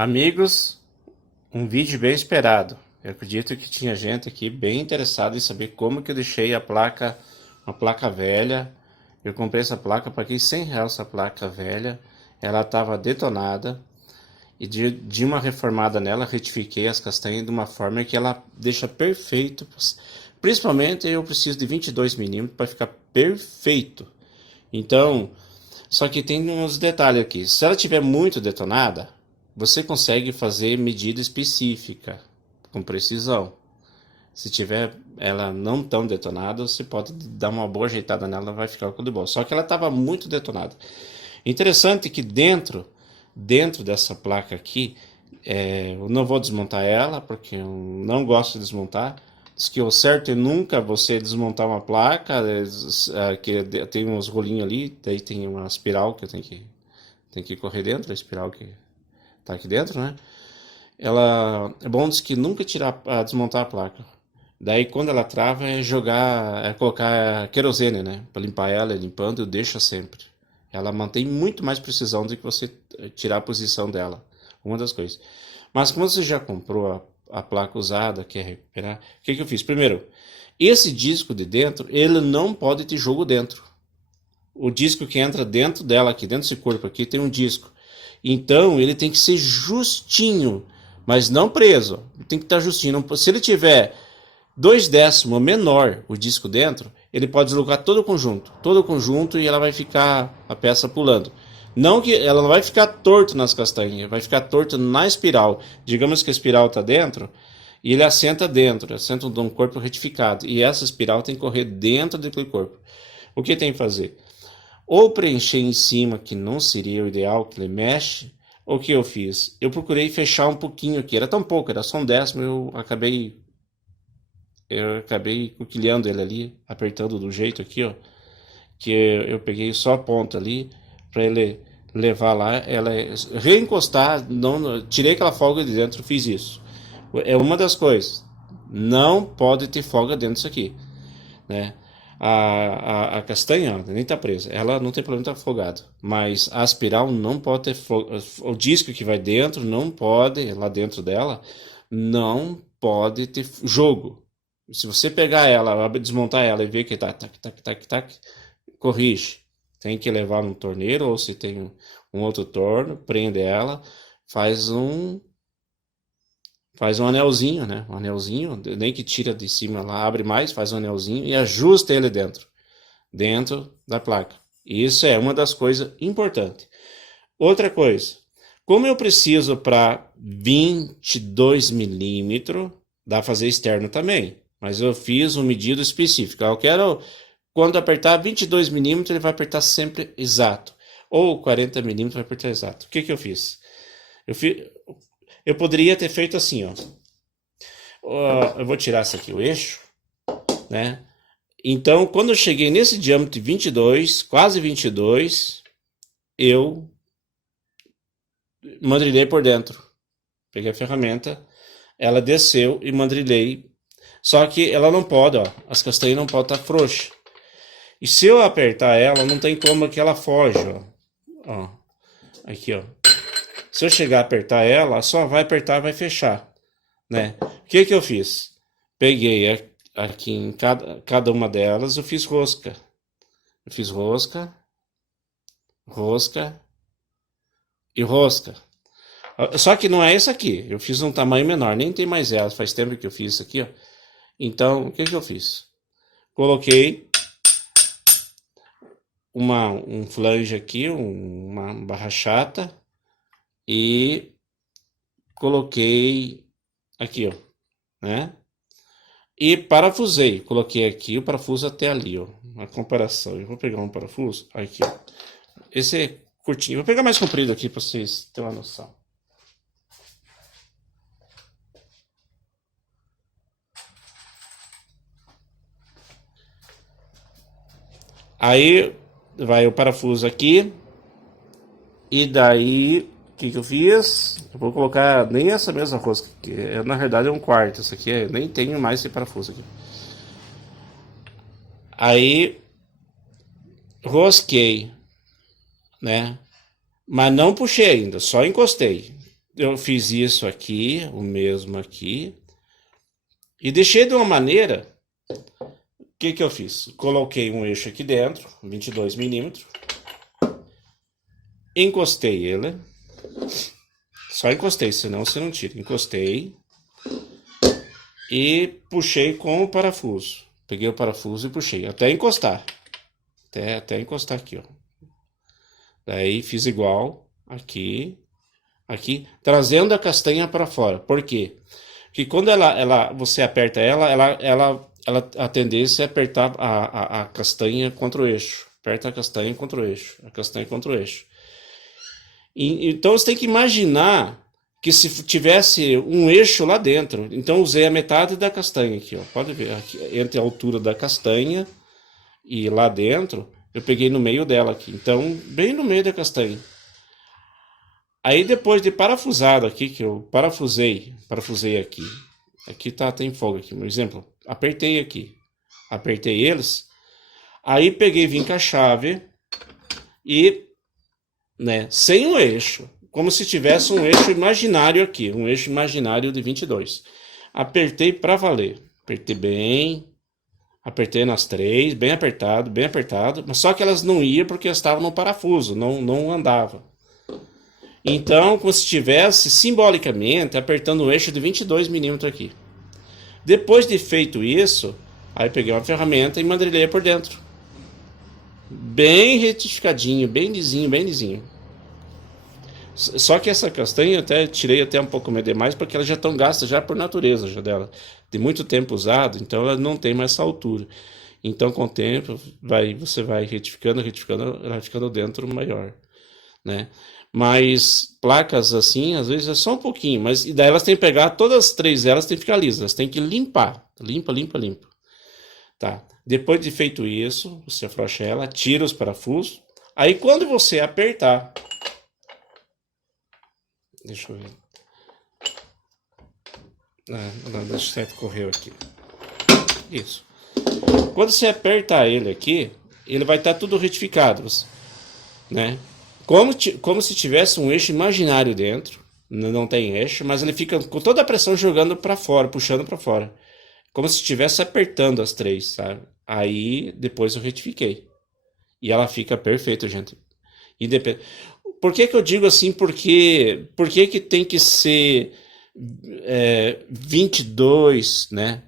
Amigos, um vídeo bem esperado. Eu acredito que tinha gente aqui bem interessada em saber como que eu deixei a placa, uma placa velha. Eu comprei essa placa, paguei R$ 100 essa placa velha. Ela estava detonada e de uma reformada nela, retifiquei as castanhas de uma forma que ela deixa perfeito. Principalmente eu preciso de 22 milímetros para ficar perfeito. Então, só que tem uns detalhes aqui. Se ela tiver muito detonada, você consegue fazer medida específica, com precisão. Se tiver ela não tão detonada, você pode dar uma boa ajeitada nela, ela vai ficar com de boa. Só que ela estava muito detonada. Interessante que dentro dessa placa aqui, eu não vou desmontar ela, porque eu não gosto de desmontar. Diz que o certo é nunca você desmontar uma placa, que tem uns rolinhos ali, daí tem uma espiral que eu tenho que correr dentro, a espiral que tá aqui dentro, né? Ela é bom diz que nunca desmontar a placa. Daí quando ela trava é colocar querosene, né? Para limpar ela, limpando, eu deixo sempre. Ela mantém muito mais precisão do que você tirar a posição dela. Uma das coisas. Mas como você já comprou a placa usada, quer recuperar, o que eu fiz? Primeiro, esse disco de dentro, ele não pode ter jogo dentro. O disco que entra dentro dela, aqui dentro desse corpo aqui, tem um disco. Então ele tem que ser justinho, mas não preso. Tem que estar justinho. Se ele tiver 2 décimos menor o disco dentro, ele pode deslocar todo o conjunto e ela vai ficar a peça pulando. Não que ela não vai ficar torto nas castanhas, vai ficar torto na espiral. Digamos que a espiral está dentro e ele assenta dentro, assenta de um corpo retificado. E essa espiral tem que correr dentro daquele corpo. O que tem que fazer? Ou preencher em cima, que não seria o ideal, que ele mexe. O que eu fiz? Eu procurei fechar um pouquinho aqui, era tão pouco, era só 1 décimo, eu acabei coquilhando ele ali, apertando do jeito aqui, ó, que eu peguei só a ponta ali, para ele levar lá, ela reencostar, não, tirei aquela folga de dentro, fiz isso. É uma das coisas, não pode ter folga dentro disso aqui, né? A castanha nem está presa, ela não tem problema de estar folgado, mas a espiral não pode ter o disco que vai dentro não pode, lá dentro dela, não pode ter jogo. Se você pegar ela, desmontar ela e ver que tá, tac, tac, tac, tac, corrige. Tem que levar num torneiro ou se tem um outro torno, prende ela, faz um anelzinho, né? Um anelzinho, nem que tira de cima lá, abre mais, faz um anelzinho e ajusta ele dentro da placa. Isso é uma das coisas importantes. Outra coisa, como eu preciso para 22 milímetros, dá para fazer externo também, mas eu fiz um medido específico. Eu quero, quando apertar 22 milímetros, ele vai apertar sempre exato. Ou 40 milímetros vai apertar exato. O que eu fiz? Eu poderia ter feito assim, ó. Eu vou tirar isso aqui, o eixo, né? Então, quando eu cheguei nesse diâmetro de 22, quase 22, eu mandrilhei por dentro. Peguei a ferramenta, ela desceu e mandrilhei. Só que ela não pode, ó, as castanhas não podem estar frouxas. E se eu apertar ela, não tem como que ela foge, ó. Aqui, ó. Se eu chegar a apertar ela só vai apertar e vai fechar, né? O que eu fiz? Peguei aqui em cada uma delas, eu fiz rosca. Eu fiz rosca, rosca e rosca. Só que não é essa aqui. Eu fiz um tamanho menor, nem tem mais ela. Faz tempo que eu fiz isso aqui, ó. Então, o que eu fiz? Coloquei um flange aqui, uma barra chata e coloquei aqui, ó, né? E parafusei. Coloquei aqui o parafuso até ali, ó. Uma comparação. Eu vou pegar um parafuso aqui, ó. Esse é curtinho. Vou pegar mais comprido aqui para vocês terem uma noção. Aí vai o parafuso aqui. E daí, o que eu fiz? Eu vou colocar nem essa mesma rosca aqui. Na verdade é um quarto. Isso aqui nem tenho mais esse parafuso aqui. Aí rosquei, né? Mas não puxei ainda, só encostei. eu fiz isso aqui, o mesmo aqui, e deixei de uma maneira. O que que eu fiz? Coloquei um eixo aqui dentro, 22 milímetros, encostei ele, só encostei, senão você não tira. Encostei e puxei com o parafuso. Peguei o parafuso e puxei, até encostar. Até encostar aqui, ó. Daí fiz igual aqui, aqui, trazendo a castanha para fora. Por quê? Porque quando você aperta a tendência é apertar a castanha contra o eixo. Aperta a castanha contra o eixo. A castanha contra o eixo. Então você tem que imaginar que se tivesse um eixo lá dentro, então usei a metade da castanha aqui, ó. Pode ver, aqui, entre a altura da castanha e lá dentro, eu peguei no meio dela aqui. Então, bem no meio da castanha. Aí depois de parafusado aqui, que eu parafusei aqui. Aqui tem folga aqui, por exemplo. Apertei aqui. Apertei eles. Aí peguei, vim com a chave e, né, sem o eixo, como se tivesse um eixo imaginário aqui, um eixo imaginário de 22. Apertei para valer. Apertei bem. Apertei nas três, bem apertado, mas só que elas não iam porque estavam no parafuso, não andava. Então, como se estivesse simbolicamente apertando o eixo de 22 milímetros aqui. Depois de feito isso, aí peguei uma ferramenta e mandrilhei por dentro. Bem retificadinho, bem lisinho, bem lisinho. Só que essa castanha eu até tirei até um pouco demais porque elas já estão gastas já por natureza já dela. De muito tempo usado, então ela não tem mais essa altura. Então com o tempo você vai retificando, ela vai ficando dentro maior, né? Mas placas assim, às vezes é só um pouquinho, mas e daí elas têm que pegar, todas as três elas têm que ficar lisas, elas têm que limpar, limpa. Tá. Depois de feito isso, você afrouxa ela, tira os parafusos. Aí quando você apertar, deixa eu ver. Não, deixa certo, correu aqui. Isso. Quando você apertar ele aqui, ele vai estar tudo retificado, né? Como se tivesse um eixo imaginário dentro. Não tem eixo, mas ele fica com toda a pressão jogando para fora, puxando para fora. Como se estivesse apertando as três, sabe? Aí depois eu retifiquei. E ela fica perfeita, gente. Por que que eu digo assim? Por que tem que ser 22, né?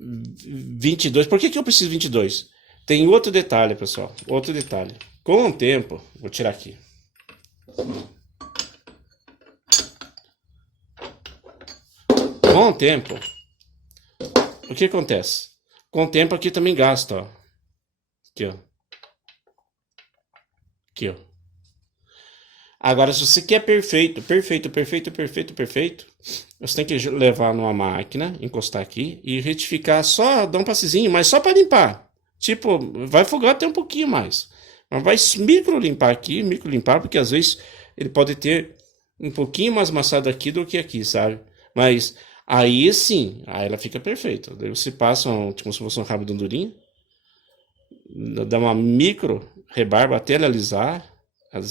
22. Por que eu preciso de 22? Tem outro detalhe, pessoal. Outro detalhe. Com o tempo, vou tirar aqui. Com o tempo, o que acontece? Com o tempo aqui também gasta, ó. Aqui, ó. Aqui, ó. Agora, se você quer perfeito, você tem que levar numa máquina, encostar aqui e retificar só, dar um passezinho, mas só para limpar. Tipo, vai folgar até um pouquinho mais. Mas vai micro limpar, porque às vezes ele pode ter um pouquinho mais amassado aqui do que aqui, sabe? Mas aí sim, aí ela fica perfeita. Daí você passa como se fosse um rabo de andorinha, dá uma micro rebarba até ela alisar.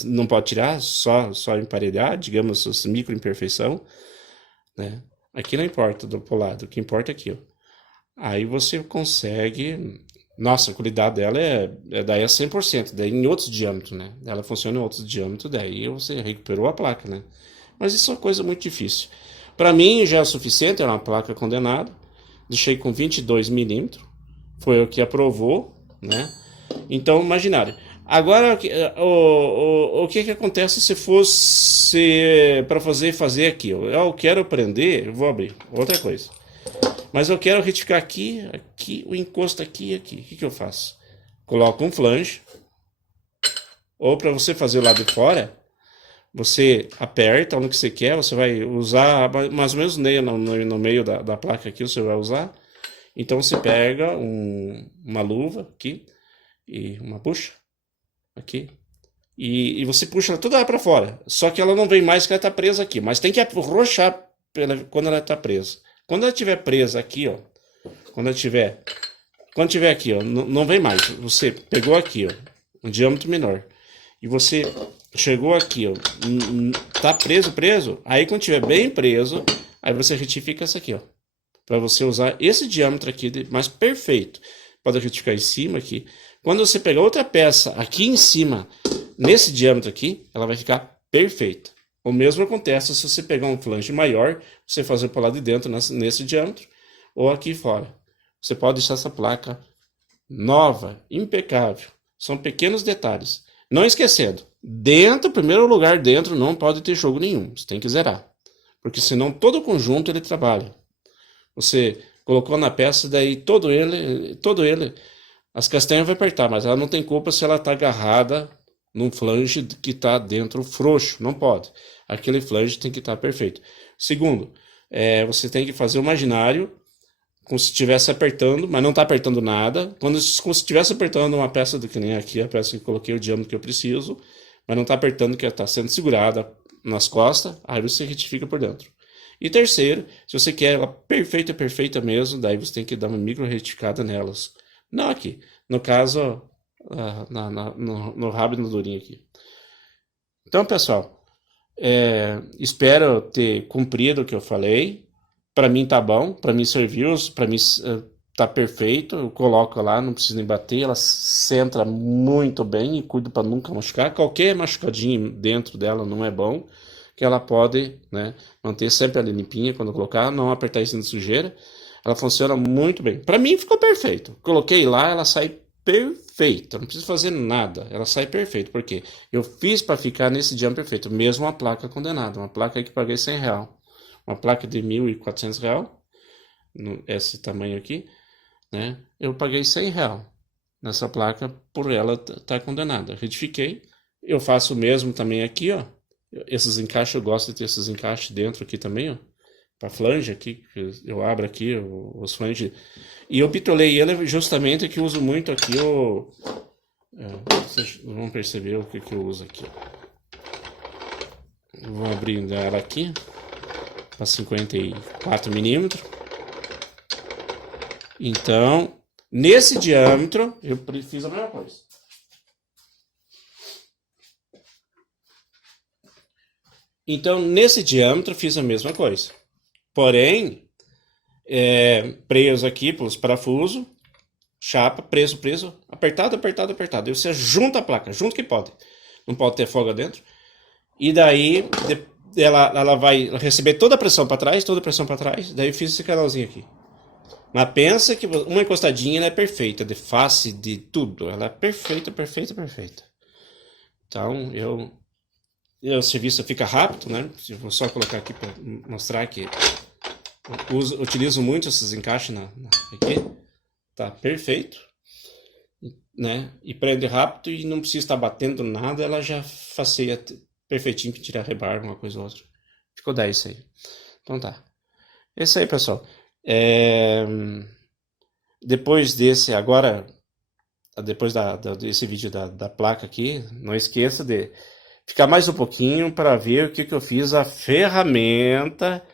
Não pode tirar, só emparelhar, digamos, essa micro imperfeição, né? Aqui não importa do polado, o que importa é aqui, ó. Aí você consegue. Nossa, a qualidade dela daí é 100%, daí em outros diâmetros, né? Ela funciona em outros diâmetros, daí você recuperou a placa, né? Mas isso é uma coisa muito difícil. Para mim já é o suficiente, é uma placa condenada. Deixei com 22 milímetros, foi o que aprovou, né? Então, imaginário. Agora, o que acontece se fosse para fazer aqui? Eu quero aprender, eu vou abrir, outra coisa. Mas eu quero retificar aqui, o encosto aqui. O que eu faço? Coloco um flange. Ou para você fazer o lado de fora, você aperta onde que você quer, você vai usar mais ou menos no meio da placa aqui, você vai usar. Então você pega uma luva aqui e uma bucha aqui. E você puxa ela toda para fora. Só que ela não vem mais que ela está presa aqui. Mas tem que arrochar quando ela está presa. Quando ela estiver presa aqui, ó. Quando estiver aqui, ó, não vem mais. Você pegou aqui, ó, um diâmetro menor. E você chegou aqui, ó, tá preso, aí quando tiver bem preso, aí você retifica essa aqui, ó, para você usar esse diâmetro aqui, mais perfeito. Pode retificar em cima aqui. Quando você pegar outra peça aqui em cima, nesse diâmetro aqui, ela vai ficar perfeita. O mesmo acontece se você pegar um flange maior, você fazer para lá de dentro nesse diâmetro, ou aqui fora. Você pode deixar essa placa nova, impecável. São pequenos detalhes. Não esquecendo, dentro, primeiro lugar, dentro não pode ter jogo nenhum. Você tem que zerar. Porque senão todo o conjunto ele trabalha. Você colocou na peça, daí todo ele, as castanhas vai apertar, mas ela não tem culpa se ela está agarrada num flange que está dentro frouxo. Não pode. Aquele flange tem que estar perfeito. Segundo, você tem que fazer o imaginário como se estivesse apertando, mas não está apertando nada. Como se estivesse apertando uma peça do que nem aqui, a peça que coloquei o diâmetro que eu preciso, mas não está apertando, que ela está sendo segurada nas costas, aí você retifica por dentro. E terceiro, se você quer ela perfeita mesmo, daí você tem que dar uma micro retificada nelas. Não aqui, no caso, no rabo e no durinho aqui. Então, pessoal, espero ter cumprido o que eu falei. Para mim tá bom, para mim serviu, para mim tá perfeito. Eu coloco lá, não preciso nem bater, ela centra muito bem e cuido para nunca machucar. Qualquer machucadinho dentro dela não é bom, que ela pode, né, manter sempre ela limpinha quando colocar, não apertar isso de sujeira. Ela funciona muito bem. Para mim ficou perfeito. Coloquei lá, ela sai perfeita, não preciso fazer nada, ela sai perfeito, porque eu fiz para ficar nesse diâmetro perfeito, mesmo uma placa condenada, uma placa que paguei R$100. Uma placa de R$1.400, esse tamanho aqui, né? Eu paguei R$100 nessa placa por ela estar condenada. Retifiquei. Eu faço o mesmo também aqui, ó. Esses encaixes, eu gosto de ter esses encaixes dentro aqui também, ó. Para flange aqui, eu abro aqui os flanges. E eu bitolei ele justamente que eu uso muito aqui vocês vão perceber o que eu uso aqui, ó. Vou abrir ela aqui para 54 milímetros. Então, nesse diâmetro, eu fiz a mesma coisa. Então, nesse diâmetro, fiz a mesma coisa. Porém, preso aqui pelos parafusos, chapa, preso, apertado. E você junta a placa, junto que pode. Não pode ter folga dentro. E daí, ela vai receber toda a pressão para trás, daí eu fiz esse canalzinho aqui. Mas pensa que uma encostadinha ela é perfeita, de face, de tudo. Ela é perfeita. Então, o serviço fica rápido, né? Eu vou só colocar aqui para mostrar que eu utilizo muito esses encaixes aqui. Tá perfeito, né? E prende rápido e não precisa estar batendo nada, ela já faceia perfeitinho para tirar rebarba, uma coisa ou outra. Ficou 10 isso aí. Então tá. É isso aí, pessoal. Depois desse, agora, depois desse vídeo da placa aqui, não esqueça de ficar mais um pouquinho para ver o que eu fiz, a ferramenta,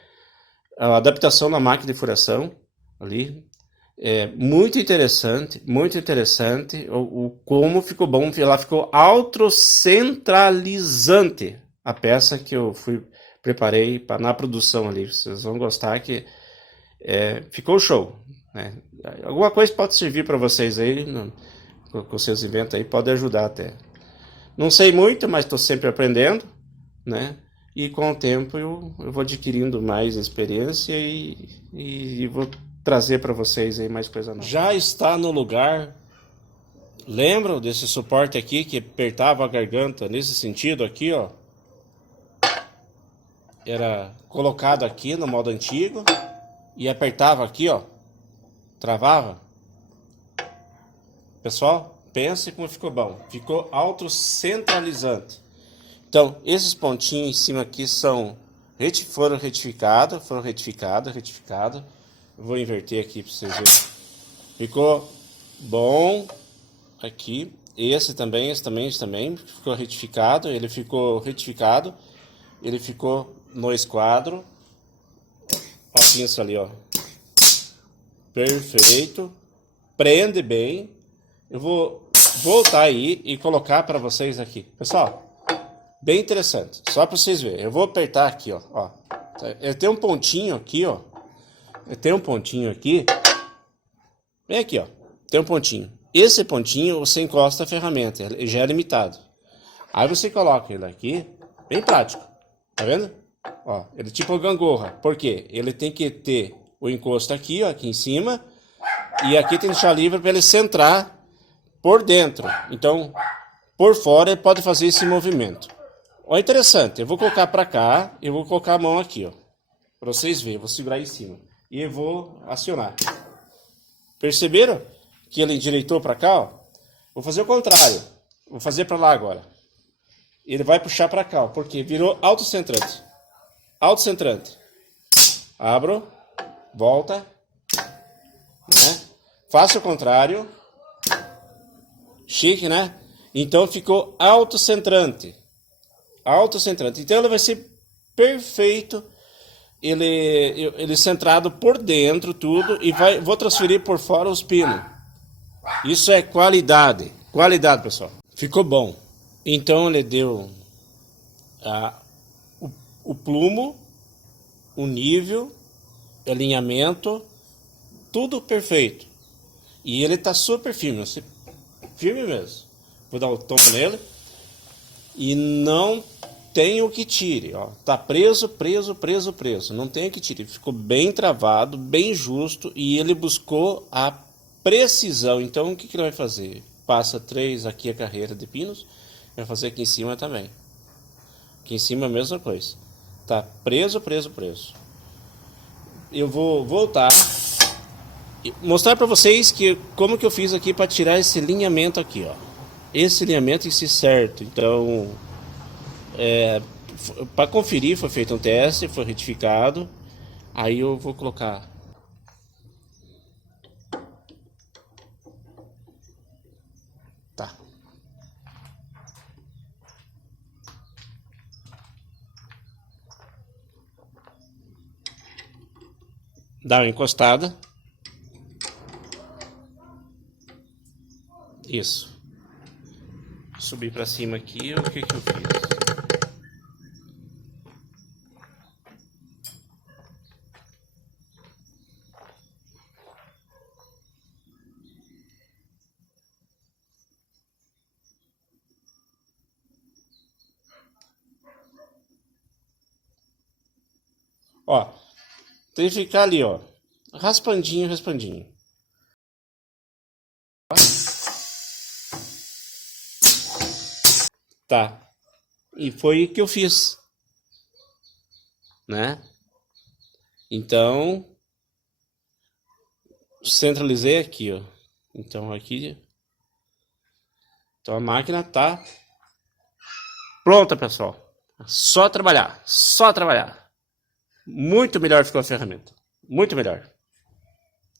a adaptação na máquina de furação ali. Muito interessante, como ficou bom, ela ficou autocentralizante a peça que eu preparei na produção ali, vocês vão gostar que ficou show, né? Alguma coisa pode servir para vocês aí, com seus inventos aí, pode ajudar até. Não sei muito, mas estou sempre aprendendo, né? E com o tempo eu vou adquirindo mais experiência e vou trazer para vocês aí mais coisa nova. Já está no lugar. Lembram desse suporte aqui que apertava a garganta nesse sentido aqui, ó? Era colocado aqui no modo antigo e apertava aqui, ó. Travava. Pessoal, pense como ficou bom. Ficou autocentralizante. Então, esses pontinhos em cima aqui foram retificados. Vou inverter aqui para vocês verem. Ficou bom aqui. Esse também ficou retificado. Ele ficou no esquadro. Ó, a pinça ali, ó. Perfeito. Prende bem. Eu vou voltar aí e colocar para vocês aqui. Pessoal, Bem interessante. Só para vocês verem. Eu vou apertar aqui, ó. Ó. Eu tenho um pontinho aqui, ó. Eu tenho um pontinho aqui. Vem aqui, ó. Tem um pontinho. Esse pontinho você encosta a ferramenta. Ele já é limitado. Aí você coloca ele aqui. Bem prático. Tá vendo? Ó. Ele é tipo gangorra. Por quê? Ele tem que ter o encosto aqui, ó. Aqui em cima. E aqui tem que deixar livre para ele centrar por dentro. Então, por fora ele pode fazer esse movimento. Ó, interessante. Eu vou colocar para cá. Eu vou colocar a mão aqui, ó. Para vocês verem. Eu vou segurar aí em cima. E eu vou acionar. Perceberam que ele endireitou para cá, ó? Vou fazer o contrário. Vou fazer para lá agora. Ele vai puxar para cá, ó, porque virou autocentrante. Autocentrante. Abro. Volta. Né? Faço o contrário. Chique, né? Então ficou autocentrante. Autocentrante. Então ele vai ser perfeito. Ele centrado por dentro tudo e vou transferir por fora os pinos. Isso é qualidade. Qualidade, pessoal. Ficou bom. Então ele deu o plumo, o nível, alinhamento, tudo perfeito. E ele tá super firme. Firme mesmo. Vou dar um tombo nele. E não tem o que tire, ó. Tá preso. Não tem o que tire. Ficou bem travado, bem justo. E ele buscou a precisão. Então o que ele vai fazer? Passa 3 aqui a carreira de pinos. Vai fazer aqui em cima também. Aqui em cima a mesma coisa. Tá preso. Eu vou voltar e mostrar para vocês como que eu fiz aqui para tirar esse alinhamento aqui, ó. Esse alinhamento em si certo. Então, para conferir, foi feito um teste, foi retificado. Aí eu vou colocar. Tá. Dá uma encostada. Isso. Subir para cima aqui, o que eu fiz? Ó, tem que ficar ali, ó, raspandinho. Tá. E foi o que eu fiz, né? Então, centralizei aqui, ó. Então aqui, então a máquina tá pronta, pessoal. Só trabalhar. Muito melhor ficou a ferramenta. Muito melhor.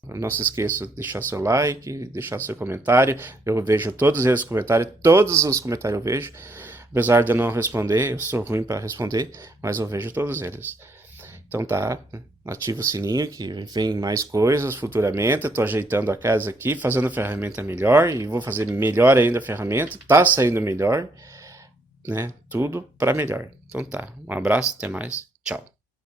Não se esqueça de deixar seu like, deixar seu comentário. Eu vejo todos os comentários eu vejo. Apesar de eu não responder, eu sou ruim para responder, mas eu vejo todos eles. Então tá, ativa o sininho que vem mais coisas futuramente. Eu tô ajeitando a casa aqui, fazendo a ferramenta melhor e vou fazer melhor ainda a ferramenta. Tá saindo melhor, né? Tudo para melhor. Então tá, um abraço, até mais, tchau.